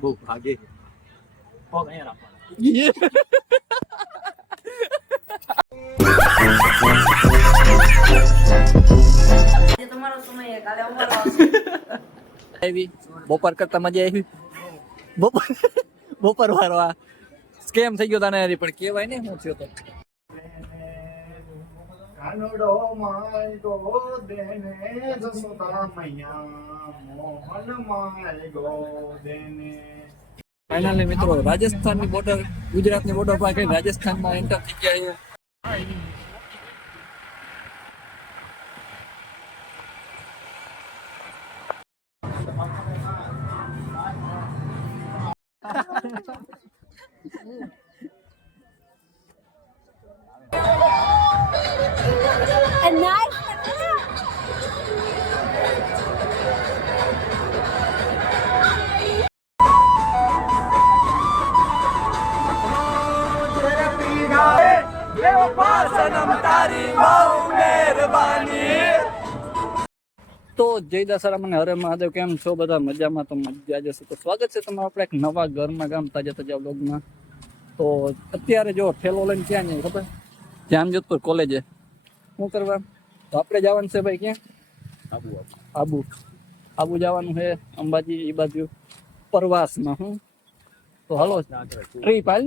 બહુ ભાગે પગ અહીંયા રાખવાનું. તમારો સમય કાલે અમારો આવશે. બપોર કરતા મજા આવી. બપોર વાળો આ સ્કેમ થઈ ગયો તને પણ કેવાય ને શું થયો તો કાનડો માય ગો દેને જસોતા મૈયા મોહન માય ગો દેને. ફાઇનલી મિત્રો રાજસ્થાનની બોર્ડર ગુજરાતની બોર્ડર પર કઈ રાજસ્થાનમાં એન્ટર થઈ ગયા છે. તો જય દશહરા મને હરે મહાદેવ, કેમ છો બધા? મજામાં? તો મજા જશે. તો સ્વાગત છે તમારું આપણે એક નવા ઘરમાં ગામ તાજા તાજા વ્લોગમાં. તો અત્યારે જો ઠેલો લઈને ક્યાં જાય ખબર? જામજોધપુર કોલેજે. શું કરવા? તો આપણે જવાનું છે ભાઈ ક્યાં? આબુ જવાનું છે, અંબાજી એ બાજુ પ્રવાસમાં. હું તો હાલો ટ્રીપ હાલ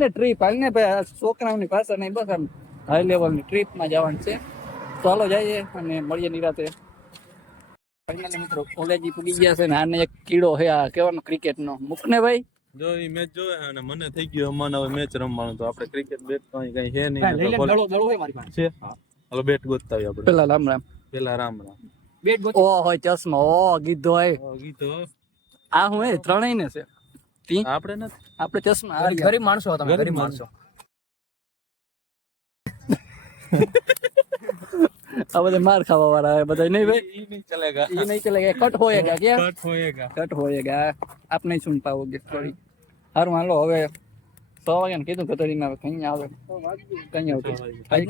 ને ભાઈ, છોકરાઓની પાસે નહીં, બસ આમ હાઈ લેવલની ટ્રીપમાં જવાનું છે. તો હાલો જઈએ અને મળીએ નિરાતે. ફાઇનલી મિત્રો કોલેજ પૂગી ગયા છે ને આને એક કીડો છે આ કેવાનો ક્રિકેટનો. મુકને ભાઈ જો ઈ મેચ જોવે અને મને થઈ ગયો અમાને હવે મેચ રમવાનું. તો આપણે ક્રિકેટ બેટ કઈ છે નહીં. છે હાલો બેટ ગોતતા આવીએ આપણે. પેલા રામ રામ બેટ ગોત. ઓ હોય ચશ્મા, ઓ ગીધો હોય ગીતો આ હું એ ત્રણેય ને છે. આપણે નથી, આપણે ચશ્મા ગરીબ માણસો હતા, ગરીબ માણસો. આ બધા માર ખાવા વાળા બધા નહીં ભાઈ, ઈ નહીં ચલેગા, ये नहीं चलेगा. कट होएगा क्या? કટ હોયેગા. आप नहीं सुन पाओगे सॉरी. हारू हालो હવે 100 વાગ્યા કીધું કતરીમાં કઈ આવે કઈ આવતો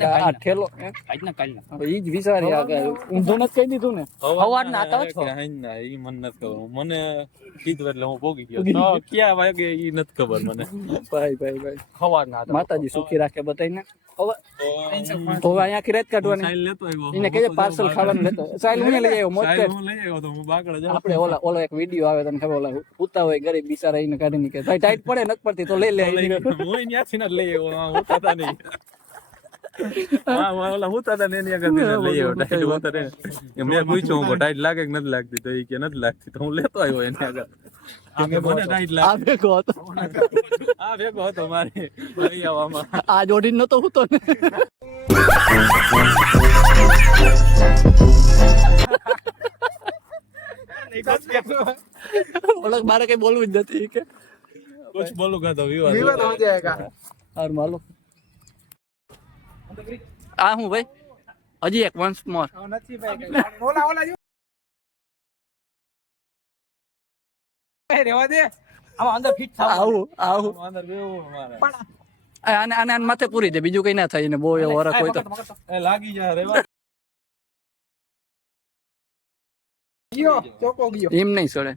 આ ઠેલો હવે ઈ જ વિચારી આગળ ઊંધું નથી કહી દીધું ને સવારના આતા છો. ના ઈ મને નથી ખબર. મને કીધું એટલે હું ભોગી ગયો. તો ક્યાં વાગે ઈ નથી ખબર મને. ભાઈ સવારના માતાજી સુખી રાખે બધાને. હવે અહીંયા થી રેત કાઢવાની સાઈલ લેતો આવ્યો. એને કહેજે પાર્સલ ખાવાનું લેતો. સાઈલ હું લઈ આવ્યો મોજ સાઈલ કર. હું લઈ આવ્યો તો હું બાકડા જાઉં. આપણે ઓલો એક વિડિયો આવે તને ખબર, ઓલા ઉતા હોય ગરીબ બિચારા એને કાઢી નીકળે ભાઈ ટાઈટ પડે નથી પડતી તો લઈ લે. હું ત્યાંથી જ લઈ આવ્યો. ઉતાતા નહીં. હા ઓલા ઉતાતા ને એની આગળ લઈ આવ્યો. ટાઈટ ઉતારે મેં પૂછ્યું હું ટાઈટ લાગે કે નથી લાગતી, તો એ કે નથી લાગતી. તો હું લેતો આવ્યો એની આગળ. મને ટાઈટ લાગે. આ ભેગો હતો મારે લઈ આવવામાં. આ જોડી નતો હું તો ને ઓલા મારે કઈ બોલવું જ નથી કે कुछ बोलूंगा तो विवाद हो जाएगा. હાર માલો આ હું ભાઈ હજી એક વન્સ મોર નથી ભાઈ. ઓલા જો રેવા દે. આમાં અંદર ફિટ થાવ. આવું અંદર બેવું મારે. આને માથે પૂરી દે, બીજું કઈ ના થાય. એને બહુ એવો વરખ હોય તો એ લાગી જા રેવા. ગયો ચોકો ગયો. એમ નહીં સડે.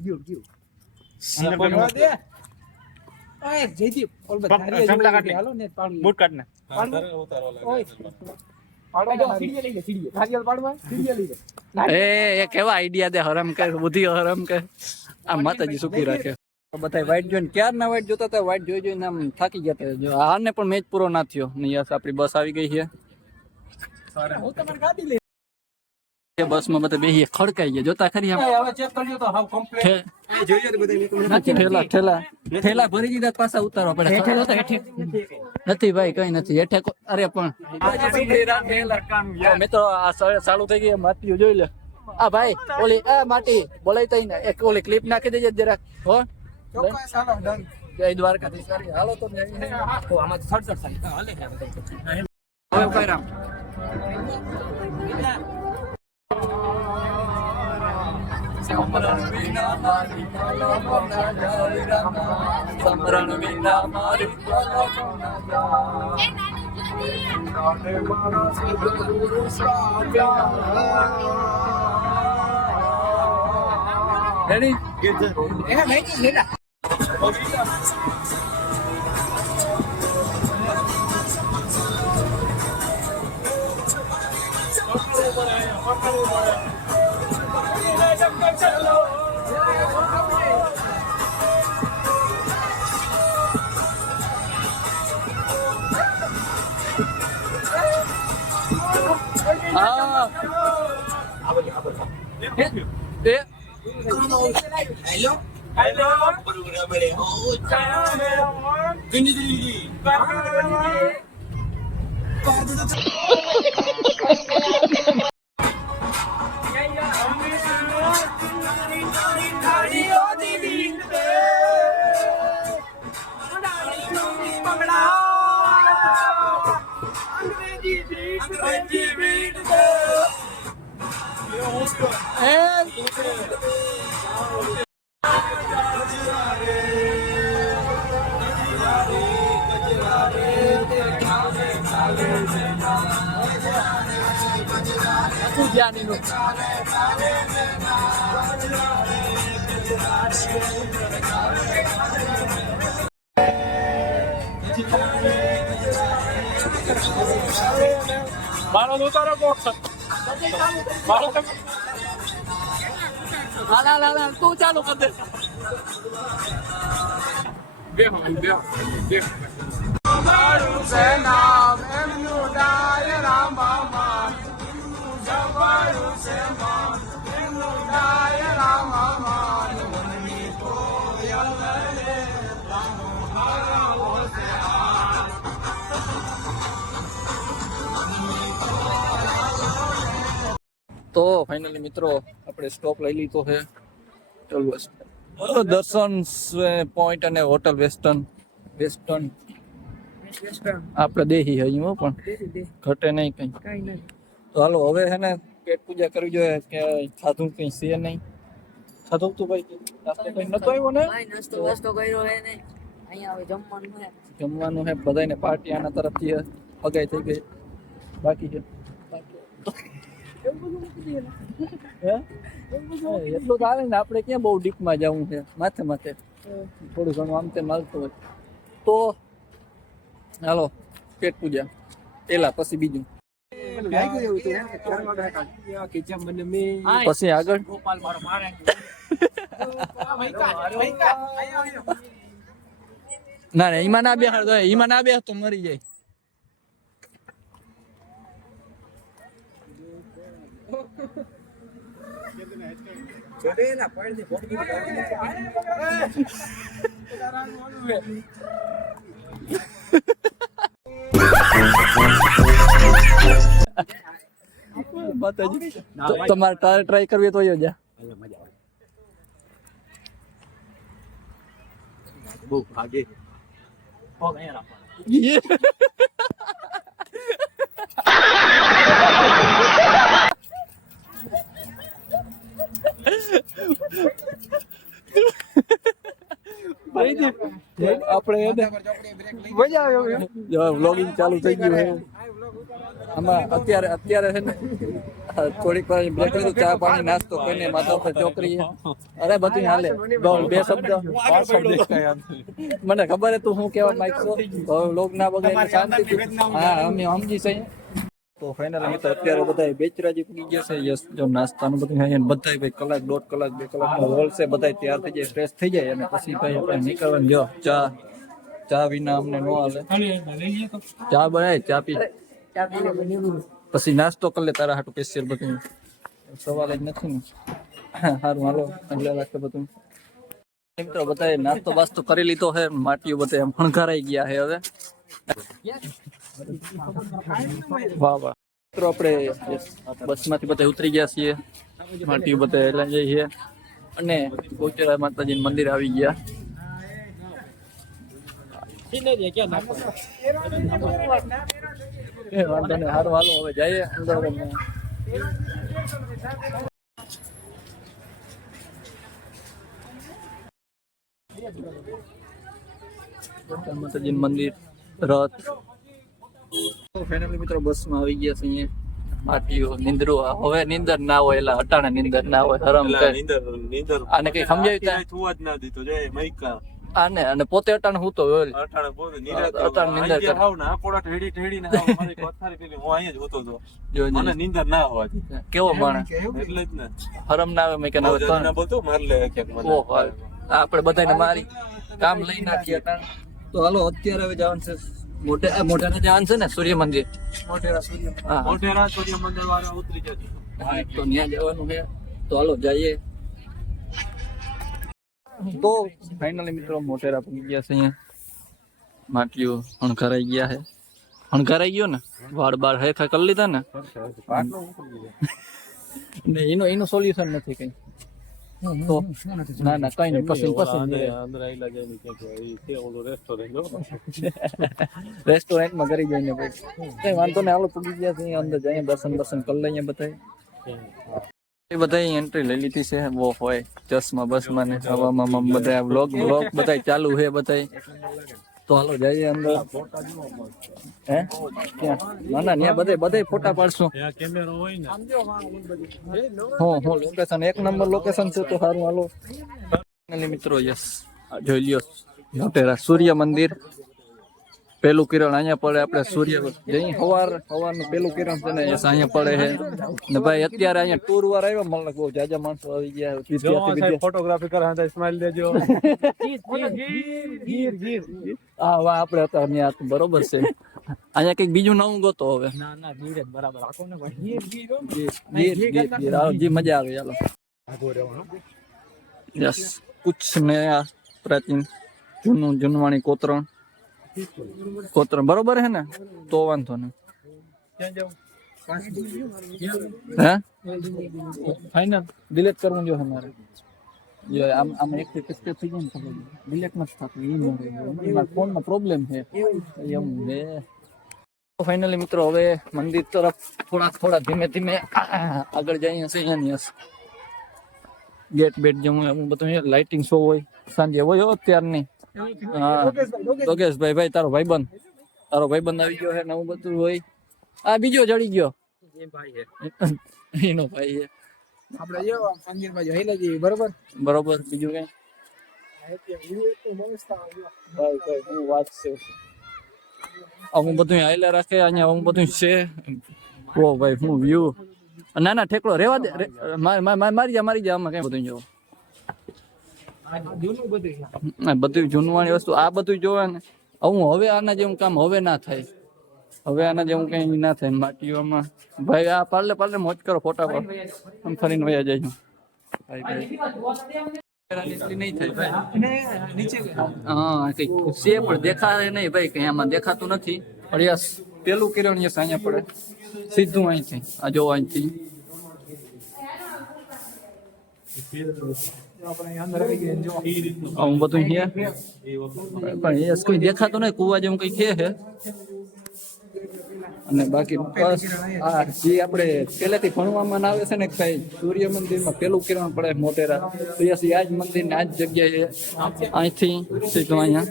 રેવા દે. ઓય જયદીપ ઓલ બધા હાલો ને પાણી બૂટ કાઢ ને. ઉતારો ઓય પાડવા સીડીએ લઈ લે. સીડીએ નારિયેલ પાડવા સીડીએ લઈ લે. એ કેવા આઈડિયા દે, હરામ કર બુદ્ધિ હરામ કર. આ માતાજી સુખી રાખે. બધા વાઇટ જોઈને ક્યારના વાઇટ જોતા હતા, વાઇટ જોઈ જોઈને આમ થાકી ગયા હતા. જો આને પણ મેચ પૂરો ના થયો ને યસ આપણી બસ આવી ગઈ છે. હું તમારી ગાડી લઈ બસમાં બધા બેહીએ ખડકાઈ ગયા. જોતા ખરી આમ હવે ચેક કરજો તો હાવ કમ્પ્લીટ જોઈએ તો બધા ઠેલા ભરી દીધા, પાછા ઉતારવા પડે. નથી ભાઈ કઈ નથી હેઠે અરે પણ મિત્રો આ ચાલુ થઈ ગઈ. માટી જોઈ લે. આ ભાઈ ઓલી આ માટી બોલાય તઈ ને એક ઓલી ક્લિપ નાખી દેજે જરાક. હો ચોક્કસ હાલો ડન. જય દ્વારકાધીશ. હાલો તો આમાં 67 થાય હાલે હવે કઈ રામ સમરણ વિના મારી કલમો ના જાય રામા, સમરણ વિના મારી કલમો ના જાય. નાને મારા સદગુરુ સાવ્યા રેડી હા એ મારો ઉતારો બોક્સ મારો હાલા તું ચાલુ કર દે બે તો ફાઇનલી મિત્રો આપણે સ્ટોપ લઈ લીધો છે હોટલ વેસ્ટર્ન દર્શન પોઈન્ટ અને હોટલ વેસ્ટર્ન આપણે દેહી અહીંયા પણ ઘટે નહીં કઈ તો હાલો હવે છે ને પેટ પૂજા કરવી જોઈએ કે ખાધું કઈ છે નહીં ખાધું તું ભાઈ નાસ્તો કઈ નતો આવ્યો ને નાસ્તો કર્યો હે ને અહીંયા હવે જમવાનું હે બધાને પાર્ટી આના તરફથી અગાઈ થઈ ગઈ બાકી છે હે? એટલું તો આવે ને આપણે ક્યાં બહુ ડીપમાં જવું છે માથે થોડું ઘણું આમ તેમ હાલતું હોય તો હાલો પેટ પૂજા પેલા પછી બીજું પછી આગળ ના એમાં ના બે તો મરી જાય તમારે ટ્રાય કરવી તો જા બહુ ભાગે આપણે મજા આવે વ્લોગિંગ ચાલુ થઈ ગયું છે આમાં અત્યારે છે ને થોડીક વાર બ્રેક લીધું ચા પાણી નાસ્તો કરીને માથા પર ચોકરી અરે બધું હાલે બે શબ્દ મને ખબર હે તું શું કહેવા માંગશો લોક ના બગાડે શાંતિથી હા અમે સમજી છે તો ફાઇનલ મિત્રો અત્યારે બધા બેચરાજી પૂરી ગયા છે યસ જો નાસ્તાનું બધું અહીંયા બધા ભાઈ કલાક 1.5 કલાક 2 કલાકનો હોલ છે બધા તૈયાર થઈ જાય ફ્રેશ થઈ જાય અને પછી ભાઈ આપણે નીકળવાનું જો ચા વિના અમને ન હાલે ચા બનાય ચા પી પછી નાસ્તો કરી લે તારા હાટું સ્પેશિયલ બધું સવાલ જ નથી ને સારું હાલો એટલે લાગતું બધું મિત્રો બધાએ નાસ્તો બાસ્તો કરી લીધો છે માટીઓ બધા એમ ફણઘારાઈ ગયા છે હવે વાહ વાહ મિત્રો આપણે બસમાંથી બધા ઉતરી ગયા છીએ માટીઓ બધા એટલે જઈએ છીએ અને કોચરા માતાજીનું મંદિર આવી ગયા વાંધો નહીં સારું હાલો હવે જઈએ અંદર માતાજી મંદિર રથ ફાઇનલી મિત્રો બસમાં આવી ગયા છે અહીંયા માટીઓ નિંદરું હવે નીંદર ના હોય એટલે અટાણે નીંદર ના હોય હરમ એટલે કરે. નીંદર આને કઈ સમજાવ્યું ત્યાં? થવા જ ના દીધો જય મૈકા આને અને પોતે અટાણે હું તો હોય અટાણે પોતે નિરાતે અટાણે નીંદર કરે. હાવ ના પોડા ઠેડી ને હાવ મારી કોથારી પેલી હું અહીંયા જ હોતો હતો જોજે. મને નીંદર ના હોવાથી કેવો માણસ એટલે જ ને હરમ ના આવે મેં કે બહુ જણા બધું માર લે ક્યાંક મને ઓહો આપણે બધાને મારી કામ લઈ નાખીએ અટાણે. તો હાલો અત્યારે હવે જવાનું છે મોઢેરા જવાનું છે ને સૂર્ય મંદિર. હા મોઢેરા સૂર્ય મંદિર વાળા ઉતરી જતી હા, તો ત્યાં જવાનું છે તો હાલો જઈએ. તો ફાઇનલી મિત્રો મોટેરા પહોંચી ગયા છે. અહીંયા માટલીઓ હણકારાઈ ગયા છે. હણકારાઈ ગયો ને વાળ બાર હેખા કરી લીધા ને ને એનું સોલ્યુશન નથી કઈ. તો ના ના કઈ નહીં પસંદ રેસ્ટોરન્ટમાં કરી જઈને ભાઈ કઈ વાંધો નહીં. હાલો પૂગી ગયા છે અંદર જઈએ દર્શન કરી લઈએ બધા. એ બધા એન્ટ્રી લઈ લીધી છે. બહુ હોય ચશ્મા બસમાં ને હવામાં બધા વ્લોગ બધા ચાલુ છે બધા. તો હાલો જઈએ અંદર. હે ક્યાં? ના ના ત્યાં બધા ફોટા પાડશું. હું લોકેશન 1 નંબર લોકેશન છે તો સારું. હાલો મિત્રો યસ જોઈ લ્યો મોટેરા સૂર્ય મંદિર. પેલું કિરણ અહીંયા પડે. આપણે સૂર્ય જઈ સવારનું પેલું કિરણ છે ને યસ અહીંયા પડે છે. ને ભાઈ અત્યારે અહીંયા ટૂર વાર આવ્યો મને બહુ જાજા માણસો આવી ગયા. ફોટોગ્રાફી કરે સ્માઈલ દેજો હા વાહ આપણે હતા ત્યાં બરોબર છે. અહીંયા કઈક બીજું નવું ગોતો હવે. જી મજા આવે. ચાલો યસ કુછ નયા પ્રાચીન જૂનવાણી કોતરણ બરોબર હે ને તો વાંધો નહીં. હે ફાઈનલ ડિલીટ કરવું જોઈએ અમારે. આમ એક થી પિક્ચર થઈ જાય ને ડિલીટ નથી થતું. ફોનમાં પ્રોબ્લેમ છે એમ છે. ફાઇનલી મિત્રો હવે મંદિર તરફ થોડા ધીમે ધીમે આગળ જઈએ છીએ. અહીંયાની ગેટ બેટ જેવું એવું બધું લાઇટિંગ શો હોય સાંજે હોય અત્યાર નહીં. હા યોગેશભાઈ ભાઈ તારો ભાઈબંધ આવી ગયો છે. નવું બધું હોય. આ બીજો ચડી ગયો એનો ભાઈ છે. આપણે બરોબર બીજું કઈ વાત છે. અમુક બધું હાઈલા રાખે અહીંયા. અમુક બધું છે. ઓ ભાઈ હું વ્યૂ ના ના ઠેકડો રેવા દે. મારી જા આમાં કઈ બધું જોવો. બધું જૂનવાણી વસ્તુ આ બધું જોવે ને. હું હવે આના જેવું કામ હવે ના થાય. હવે આના જેવું કઈ ના થાય. માટીઓમાં ભાઈ આ પાર્લે મોજ કરો ફોટા પર આમ ફરીને વયા જાય. નહીં થાય ભાઈ. હા કઈ છે પણ દેખાય નહીં ભાઈ. કઈ આમાં દેખાતું નથી. પણ યસ પેલું કિરણ યસ અહીંયા પડે સીધું અહીંથી. આ જો અહીંથી હું બધું પણ યસ કોઈ દેખાતું નહીં. કુવા જેવું કઈ છે. અને બાકી બસ આ જે આપણે પહેલેથી ભણવામાં આવે છે ને કઈ સૂર્ય મંદિરમાં પેલું કિરણ પડે મોટેરા. તો યસ આ જ મંદિર ને આ જ જગ્યાએ અહીંથી સીધું અહીંયા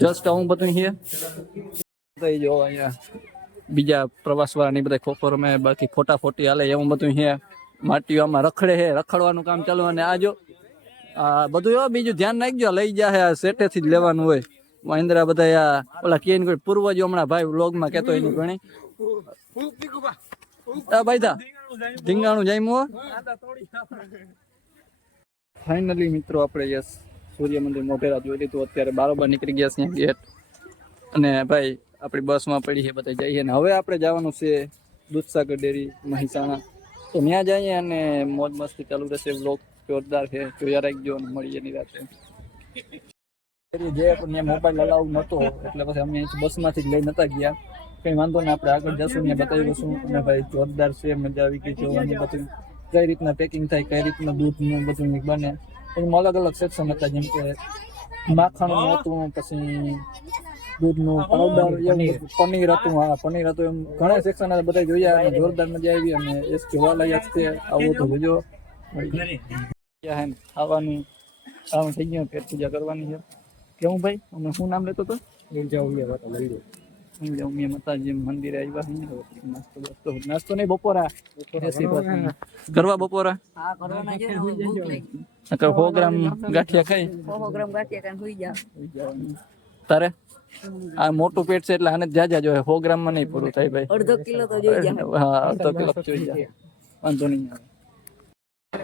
જસ્ટ હું બધું છે. જો અહીંયા બીજા પ્રવાસ વાળા બધા ખોખો રમે. બાકી ફોટી હાલે એવું બધું છે. માટીઓ આમાં રખડે છે. રખડવાનું કામ ચાલુ. અને આ જો આ બધું બીજું ધ્યાન રાખજો. લઈ જાય સેટેથી જ લેવાનું હોય. મહિન્દ્રા બધા ઓલા કે પૂર્વજો હમણાં ભાઈ વ્લોગમાં કેતો એની ઘણી ભાઈ થા ધીંગાણું જામ્યું. ફાઇનલી મિત્રો આપણે યસ સૂર્ય મંદિર મોટેરા જોઈ લીધું. અત્યારે બારોબાર નીકળી ગયા છે ગેટ. અને ભાઈ આપણી બસમાં પડી છે બધા જઈએ. ને હવે આપણે જવાનું છે દૂધસાગર ડેરી મહેસાણા. તો ત્યાં જઈએ અને મોજ મસ્તી ચાલુ રહેશે. વ્લોગ જોરદાર છે. જોયા રાખજો અને મળીએ ની રાતે. જે ત્યાં મોબાઈલ અલાઉ નતો એટલે પછી અમે બસમાંથી જ લઈ નતા ગયા. કઈ વાંધો ને આપણે આગળ જશું ત્યાં બતાવી દઈશું. અને ભાઈ જોરદાર છે. મજા આવી ગઈ જોવાની. બધું કઈ રીતના પેકિંગ થાય, કઈ રીતના દૂધનું બધું બને. એમાં અલગ અલગ સેક્શન હતા. જેમ કે માખણનું હતું, પછી દૂધનું પાવડર, પનીર હતું. હા પનીર હતું. એમ ઘણા સેક્શન હતા. બધા જોયા અને જોરદાર મજા આવી. અને એ જોવાલાયક છે. આવો તો જોજો. ખાવાનું થઈ ગયું. પેટ પૂજા કરવાની છે. કેવું ભાઈ? અને શું નામ લેતો હતો? ઉમિયા માતાજી મંદિરે આવ્યા નાસ્તો નહીં બપોરા કરવા બપોરા હા કરવાના છે ને, હવે ભૂખ લાગી. 100 ગ્રામ ગાંઠિયા ખાઈ 100 ગ્રામ ગાંઠિયા ખાઈને સુઈ જાવ. તારે આ મોટું પેટ છે એટલે આને જાજા જોઈએ 100 ગ્રામ માં નહીં પૂરું થાય ભાઈ. અડધો કિલો તો જોઈ જાય. હા અડધો કિલો જોઈ જાય વાંધો નહીં આવે.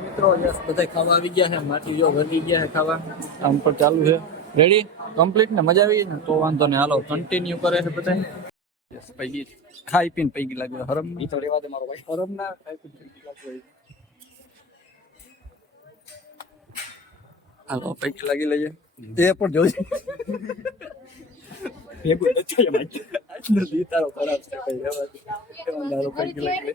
મિત્રો યસ બધા ખાવા આવી ગયા છે માટી જો વધી ગયા છે ખાવા આમ પણ ચાલુ છે રેડી કમ્પ્લીટ ને મજા આવી ને તો વાંધો નહીં હાલો કન્ટિન્યુ કરે છે બધા યસ પૈકી ખાઈ પીને પૈકી લાગે હરમ ની થોડી વાત મારો ભાઈ હરમ ના ખાઈ પીને પૈકી લાગે હાલો પૈકી લાગી લઈએ તે પણ જોજે ભેગું નથી એમ આજનો દી તારો ખરાબ છે ભાઈ એમાં દારૂ પૈકી લાગી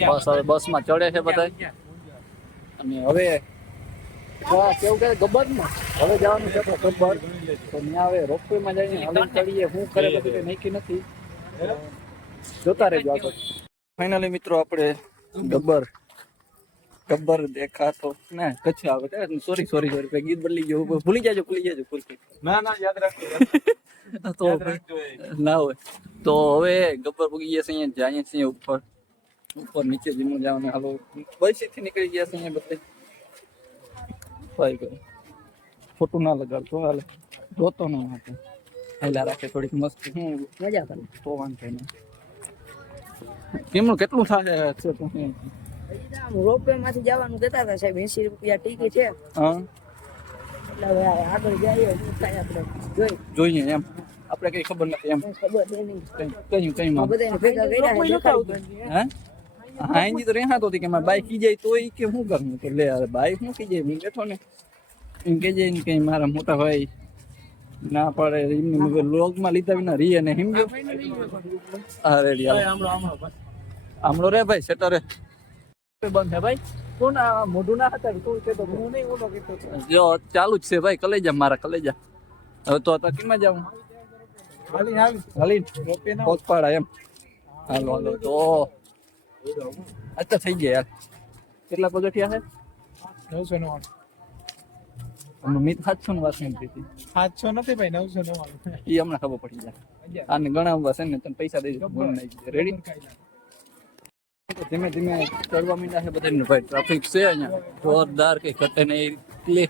બસ હવે બસ માં ચડે છે બધા અને હવે કેવું કે ગબ્બર ને હવે જવાનું છે તો ગબ્બર તો ત્યાં હવે રોપવે માં જઈને હલીને ચડીએ શું કરે બધું કઈ નક્કી નથી જોતા રહેજો આગળ ફાઇનલી મિત્રો આપણે ગબ્બર દેખાતો ના કચ્છ આવે સોરી ગીત બદલી ગયું ભૂલી જાજો ના યાદ રાખજો તો ના હોય તો હવે ગબ્બર પૂગી ગયા છે અહીંયા જઈએ છીએ ઉપર નીચે જીમું જવાનું હાલો બસી થી નીકળી ગયા છે અહીંયા બધે ભાઈ ગયો ખોટું ના લગાડતો હાલે જોતો ન હતો હેલા રાખે થોડીક મસ્તી હું મજા કરે તો વાંધો નહીં કેમનું કેટલું થાય છે તો રોપવે માંથી જવાનું કહેતા હતા સાહેબ 80 રૂપિયા ટિકિટ છે હા એટલે હવે આગળ જઈએ શું થાય આપણે જોઈએ એમ આપણે કઈ ખબર નથી એમ ખબર છે નહીં કઈ બધાને ભેગા કર્યા છે દેખાડી હે હા એની તો રેહાતો હતી કે મારે બાઈક કી જાય તો એ કે શું કરવું તો લે હવે બાઈક શું કી જાય હું બેઠો ને એમ કે જાય ને કઈ મારા મોટા ભાઈ ના પડે એમની લોગમાં લીધા વિના રી અને હિમ હા રેડી આમળો રે ભાઈ સેટર રે બંધ છે ભાઈ કોણ આ મોઢું ના હતા તું કે તો હું નહીં ઓલો કેતો જો ચાલુ જ છે ભાઈ કલેજા મારા કલેજા હવે તો તકીમાં જાઉં હાલી પોતપાડા એમ હાલો તો અચ્છા થઈ ગયા યાર કેટલા પગથિયા છે 999 મિત 700 વાત એમ હતી 700 નથી ભાઈ 999 ઈ હમણાં ખબર પડી જાય આને ગણાવવા છે ને તને પૈસા દઈ દઉં રેડી ધીમે ધીમે ચડવા માંડ્યા છે બધાને ભાઈ ટ્રાફિક છે અહીંયા જોરદાર કઈ ઘટે નહીં એટલી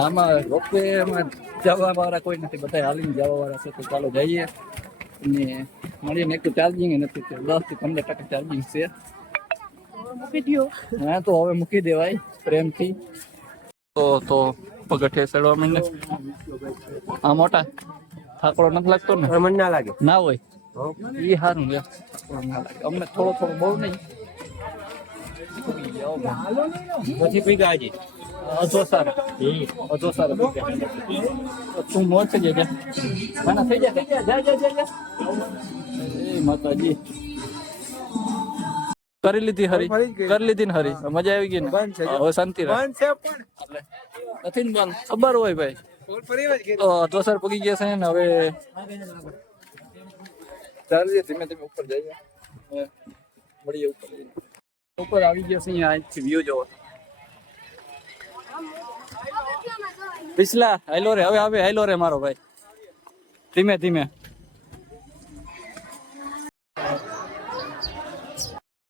આમાં રોપવે માં જવા વાળા કોઈ નથી બધા હાલીને જવા વાળા છે તો ચાલો જઈએ અને મળીને એક તો ચાર્જિંગ નથી 10 થી 15% ચાર્જિંગ છે હા તો હવે મૂકી દેવાય પ્રેમથી તો પગથિયે ચડવા માંડે આ મોટા થાકડો નથી લાગતો ને મને ના લાગે ના હોય એ સારું છે ના લાગે અમને થોડો બહુ નહીં પછી પીગા હજી અધો સાર તું મોર થઈ જાય ના થઈ જાય જા એ માતાજી કરી લીધી હરી ને હરી મજા આવી ગઈ ને હવે શાંતિ રહે નથી ને બંધ ખબર હોય ભાઈ તો અધોસર પગી ગયા છે ને હવે ચાલીએ ધીમે ધીમે ઉપર જઈએ મળીએ ઉપર આવી ગયા છે અહીંયા આજથી વ્યૂ જોવો પિછલા હાઈલો રે હવે હાઈલો રે મારો ભાઈ ધીમે ધીમે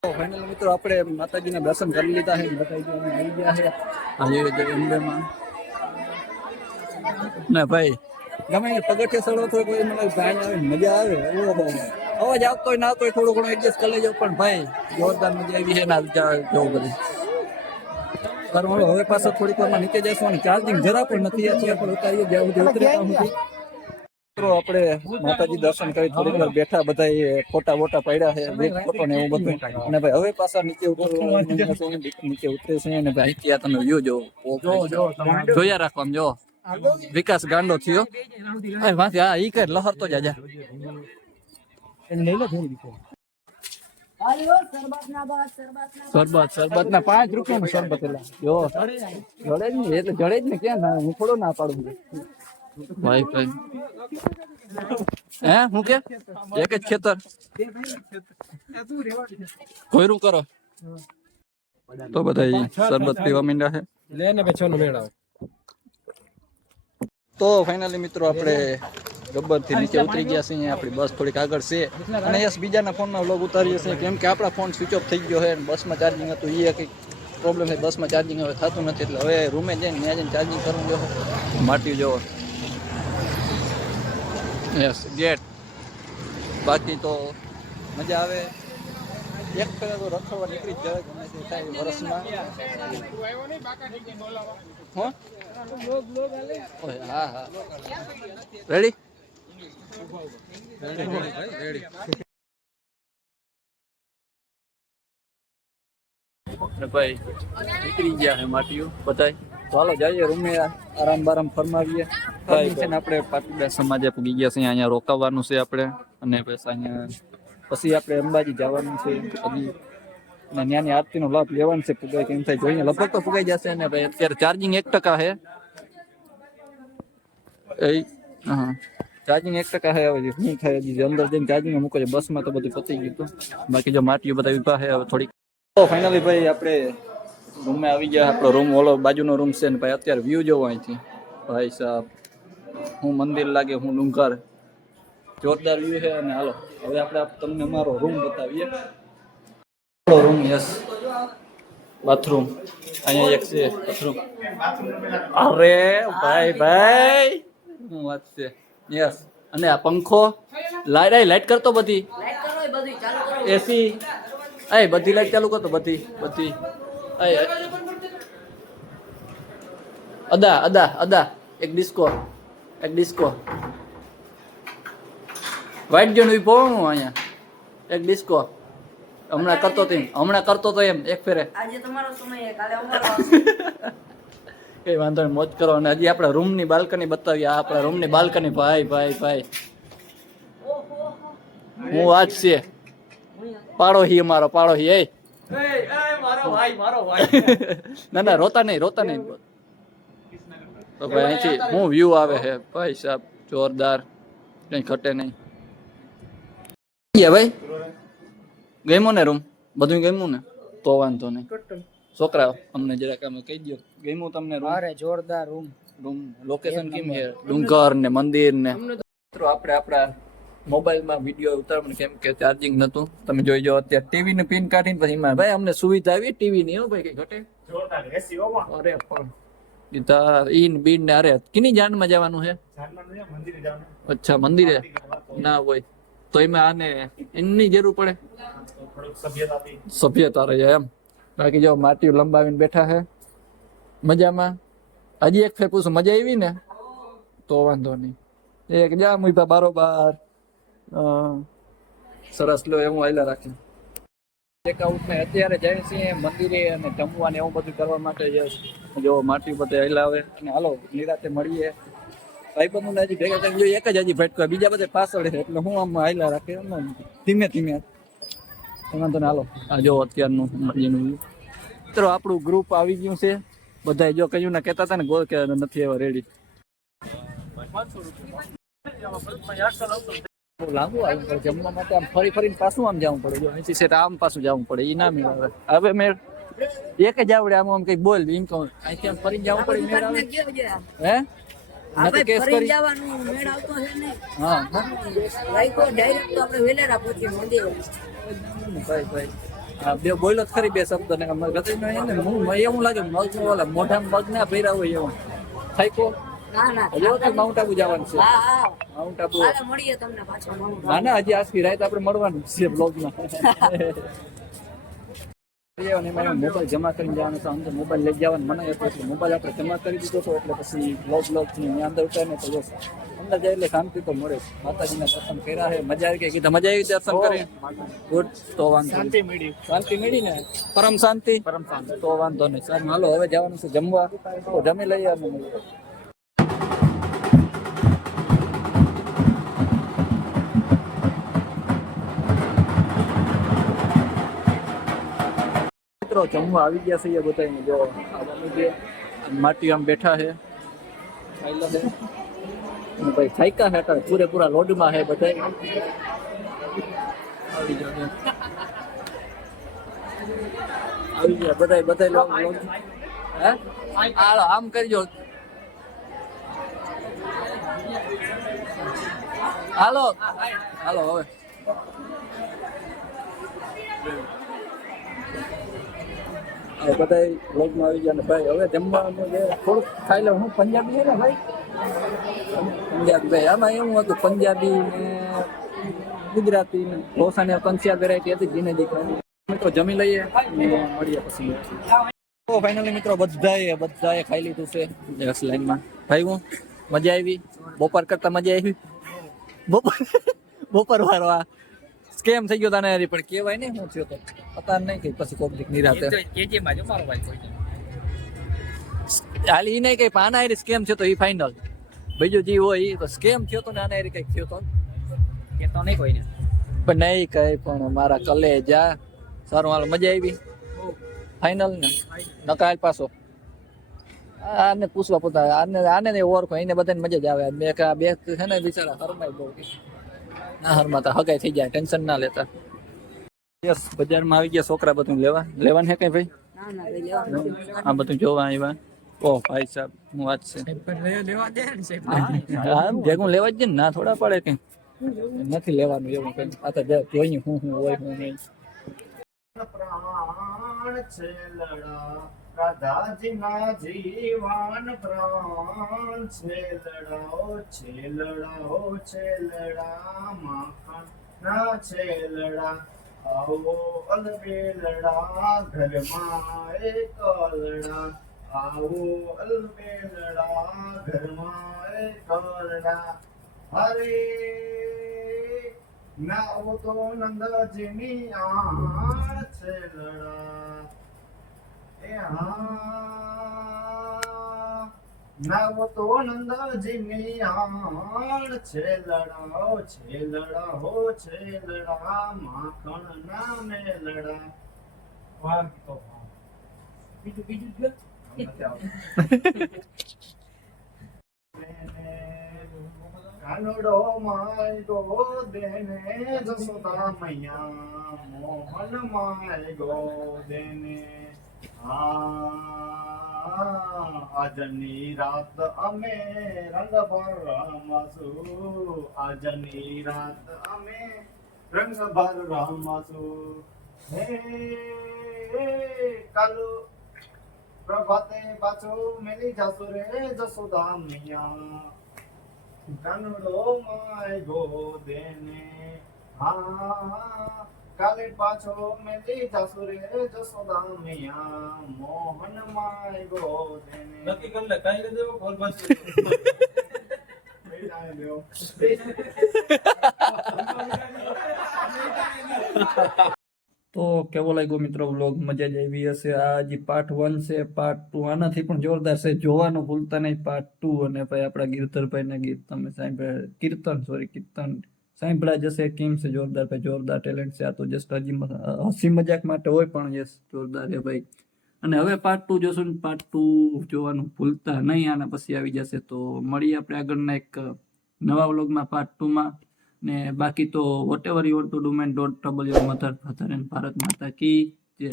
ફાઇનલ મિત્રો આપણે માતાજીના દર્શન કરી લીધા છે માતાજી આવી ગયા છે આજે અંબેમાં ના ભાઈ ગમે પગથિયે ચડો તો કોઈ મને ભાઈ આવે મજા આવે અવાજ આવતો હોય ના આવતો હોય થોડું ઘણું એડજસ્ટ કરી લેજો પણ ભાઈ જોરદાર મજા આવી છે ને જવું બધું કરવાનું હવે પાછો થોડીક વારમાં નીચે જઈશું અને ચાર્જિંગ જરા પણ નથી અત્યારે પણ ઉતારીએ જ્યાં સુધી ઉતરે ત્યાં સુધી આપણે માતાજી દર્શન કરી થોડીક વાર બેઠા બધા ફોટા બોટા પડ્યા છે ફોટો ને એવું બધું અને ભાઈ હવે પાછા નીચે ઉતરે છે અને ભાઈ ત્યાં તમે વ્યૂ જોયા રાખો આમ જો વિકાસ ગાંડો થયો વાંચી હા ઈ કર લહર તો જાજા શરબત ના 5 રૂપિયા નું શરબત જો જડે જ ને એટલે જડે જ ને ક્યાં હું થોડો ના પાડું વાઈફાઈ હે હું કે એક જ ખેતર કોયરું કરો તો બધા શરબત પીવા માંડ્યા છે લે ને બેચો નો મેળાવ તો ફાઇનલી મિત્રો આપણે ગબ્બર થી નીચે ઉતરી ગયા છીએ આપણી બસ થોડીક આગળ છે અને યસ બીજાના ફોનમાં વ્લોગ ઉતારીએ છીએ કેમ કે આપણા ફોન સ્વિચ ઓફ થઈ ગયો છે બસમાં ચાર્જિંગ હતું એ કંઈક પ્રોબ્લેમ છે બસમાં ચાર્જિંગ હવે થતું નથી એટલે હવે રૂમે જઈને ત્યાં જઈને ચાર્જિંગ કરવું જો માટી જોવો યસ ગેટ બાકી તો મજા આવે એક ફેરા તો રખડવા નીકળી જ જવાય ગમે તે થાય વર્ષમાં હા હા રેડી ભાઈ નીકળી ગયા છે માટીઓ બધાય તો હાલો જઈએ રૂમે આરામ બારામ ફરમાવીએ ભાઈ છે ને આપણે પાટીદાર સમાજે પૂગી ગયા છે અહીંયા રોકાવાનું છે આપણે અને પછી આપણે અંબાજી જવાનું છે હજી અને ત્યાંની આરતીનો લાભ લેવાનો છે પૂગાય કેમ થાય જોઈએ લગભગ તો પૂગાઈ જશે ને ભાઈ અત્યારે ચાર્જિંગ 1% છે હા ચાર્જિંગ 1% છે હવે શું થાય હજી અંદર જઈને ચાર્જિંગ મૂકો છે બસમાં તો બધું પતી ગયું હતું બાકી જો માટીઓ બધા વિભા છે હવે થોડીક તો ફાઇનલી ભાઈ આપણે રૂમે આવી ગયા આપણો રૂમ ઓલો બાજુનો રૂમ છે ને ભાઈ અત્યારે વ્યૂ જોવો અહીંથી ભાઈ સાહેબ હું મંદિર લાગે હું ડુંગર જોરદાર વ્યૂ છે અને હાલો હવે આપણે તમને અમારો રૂમ બતાવીએ રૂમ યસ બાથરૂમ અહીંયા એક છે બાથરૂમ અરે ભાઈ શું વાત છે યસ અને આ પંખો લાઈટ કરતો બધી એસી એ બધી લાઈટ ચાલુ કરતો બધી અદા એક ડિસ્કો વાઈટ જોન ઉભો હું અહીંયા એક ડિસ્કો હમણાં કરતો તો એમ એક ફેરે આજે તમારો સમય કાલે અમારો આવશે કઈ વાંધો નહીં મોજ કરો અને હજી આપણા રૂમની બાલ્કની બતાવીએ આ આપણા રૂમની બાલ્કની ભાઈ હું આજ છે પાડોહી અમારો પાડોહી એ મારો ભાઈ ના રોતા નહીં તો ભાઈ અહીંથી હું વ્યૂ આવે છે ભાઈ સાહેબ જોરદાર કઈ ઘટે નહીં ભાઈ ગમ્યું ને રૂમ બધું ગમ્યું ને તો વાંધો નહીં છોકરા અમને જરાક આમ કહી દો ગમ્યું તમને રૂમ અરે જોરદાર રૂમ લોકેશન કેમ છે ડુંગર ને મંદિર ને મિત્રો આપણે આપણા મોબાઈલમાં વિડીયો ઉતારવાનું કેમ કે ચાર્જિંગ નતું તમે જોઈ જો અત્યારે ટીવી ને પિન કાઢીને પછી એમાં ભાઈ અમને સુવિધા આવી ટીવી ની હો ભાઈ કઈ ઘટે અરે પણ ઈન બીન ને અરે કિની જાનમાં જવાનું છે અચ્છા મંદિરે ના હોય તો એમાં આને એની જરૂર પડે સભ્યતા રહે એમ બાકી જો માટી લંબાવીને બેઠા છે મજામાં હજી એક ફેર પૂછું મજા આવી ને તો વાંધો નહીં એક જા મુઈભા બારોબાર સરસ લો એવું આયલા રાખે ચેકઆઉટ ને અત્યારે જાય છે મંદિરે અને જમવાને એવું બધું કરવા માટે જો માટી બધે હલાવે અને હાલો નિરાતે મળીએ ભાઈબંધોને હજી ભેગા કરીને જોઈએ એક જ હજી ભટકો બીજા બધા પાછળ છે એટલે હું આમ હાયલા રાખે ધીમે વાંધો ને હાલો આ જો અત્યારનું મરજીનું મિત્રો આપણું ગ્રુપ આવી ગયું છે બધા જો કયું ના કહેતા હતા ને ગોળ કે નથી એવા રેડી લાંબુ આવ્યું પડે જમવા માટે આમ ફરીને પાછું આમ જવું પડે જો અહીંથી સેટ આમ પાછું જવું પડે એ ના મેળ હવે મેં એક જ આવડે આમ કઈ બોલ એમ કહું અહીંથી આમ ફરીને જવું પડે મેળ આવે હે નથી કેસ કરી જવાનું મેળ આવતો છે ને હા રાઈકો ડાયરેક્ટ તો આપણે વેલેરા પહોંચી મંદિર ભાઈ હા બે બોલો જ ખરી બે શબ્દ ને એવું લાગે મગ ઓલા મોઢામાં મગ ના ભર્યા હોય એવું થાય કો ના માઉન્ટ આબુ જવાનું છે માઉન્ટ આબુ મળીએ તમને પાછો ના હજી આજથી રાત આપણે મળવાનું છે બ્લોગમાં મોબાઈલ જમા કરીને જવાનું છે અંદર મોબાઈલ લઈ જવાનું મને હતું એટલે મોબાઈલ આપણે જમા કરી દીધો હતો એટલે પછી બ્લોગ ની અંદર ઉતારે ને તો અંદર જાય એટલે શાંતિ તો મળે માતાજીના દર્શન કર્યા છે મજા આવી ગઈ કીધા મજા આવી દર્શન કરી ગુડ તો વાંધો શાંતિ મળી ને પરમ શાંતિ તો વાંધો નહીં સારું હાલો હવે જવાનું છે જમવા તો જમી લઈએ અમે જમવા આવી ગયા છે બધાને જો માટી આમ બેઠા છે અને ભાઈ થાક્યા છે અત્યારે પૂરેપૂરા લોડમાં છે બધા. આવી જાઓ આવી ગયા બધા લોડ. હે હાલો આમ કરજો. હાલો હાલો હવે બધા લોગમાં આવી ગયા ને ભાઈ હવે જમવાનું જે થોડુંક ખાઈ લઉં. હું પંજાબી છે ને ભાઈ, પંજાબી ભાઈ આમાં એવું હતું પંજાબી ને ગુજરાતી ને ઢોસા ને કંસિયા વેરાયટી હતી જીને દીકરા. મિત્રો જમી લઈએ ને મળીએ પછી. તો ફાઇનલી મિત્રો બધાએ ખાઈ લીધું છે યસ લાઈનમાં. ભાઈ હું મજા આવી, બપોર કરતા મજા આવી. બપોર વાળો આ સ્કેમ થઈ ગયો તને પણ કેવાય નહીં શું થયો તો પતા નહીં કઈ પછી કોક નિરાતે હાલ ઈ નહીં કઈ પાના હારી સ્કેમ થયો તો ઈ ફાઇનલ. બીજું જે હોય ઈ તો સ્કેમ થયો તો ને આના હારી કઈક થયો તો કે તો નહીં કોઈને પણ નહીં કઈ પણ મારા કલેજા સારું હાલ મજા આવી ફાઇનલ ને નકાલ પાછો આને પૂછવા પોતા આને ને ઓળખો એને બધાને મજા જ આવે. બે છે ને બિચારા હરમાય બહુ ના હરમાતા હગાઈ થઈ જાય ટેન્શન ના લેતા. યસ બજારમાં આવી ગયા છોકરા બધું લેવાનું હે કઈ ભાઈ? ના ના કઈ લેવાનું નથી. આ બધું જોવા આવ્યા. ઓહ ભાઈ સાહેબ હું વાત છે હા ભેગું લેવા જ ને ના થોડા પડે કઈ નથી લેવાનું એવું કઈ. આ તો જોઈએ હું હોય હું નહીં. પ્રાણ છે લડા રાધાજીના જીવન પ્રાણ છે લડાઓ છે લડા માખણ ના છે લડા આવો અલબેલડા ઘરમાં એક લડા આવો અલબેલડા ઘરમાં એક લડા હરે નાવો તો નંદજીની આણ છે લડા એ હા નાવો તો નંદજીની આણ છે લડાઓ છે લડા માખણ નામે લડા. વાહ તો બીજું કાનુડો માય ગો દેને જસોદા મૈયા મોહન માય ગો દેને આજની રાત અમે રંગ ભર રમશું આજની રાત અમે રંગ ભર રમશું હે કાલુ પ્રભાતે પાછું મેલી જાસુ રે જસોદા મૈયા કાનુડો માય ગો દેને હા કાલે પાછો મેલી જાસુ રે જસોદા મૈયા મોહન માય ગો દેને. નક્કી કર લે કાઈ દેવો બોલ બસ બેટા દેવો તો કેવો લાગ્યો મિત્રો વ્લોગ? મજા જ આવી હશે. આ જે પાર્ટ 1 છે, પાર્ટ 2 આનાથી પણ જોરદાર છે. જોવાનું ભૂલતા નહીં પાર્ટ 2. અને ભાઈ આપણા ગીરધરભાઈના ગીત તમે સાંભળ્યા, કીર્તન સાંભળ્યા જશે. કેમ છે જોરદાર ભાઈ, જોરદાર ટેલેન્ટ છે. આ તો જસ્ટ હજી હસી મજાક માટે હોય પણ યસ જોરદાર છે ભાઈ. અને હવે પાર્ટ 2 જોશું ને પાર્ટ 2 જોવાનું ભૂલતા નહીં. આના પછી આવી જશે. તો મળીએ આપણે આગળના એક નવા વ્લોગમાં પાર્ટ 2માં. ને બાકી તો whatever you want to do man don't trouble your mother father and Bharat Mata કી જય.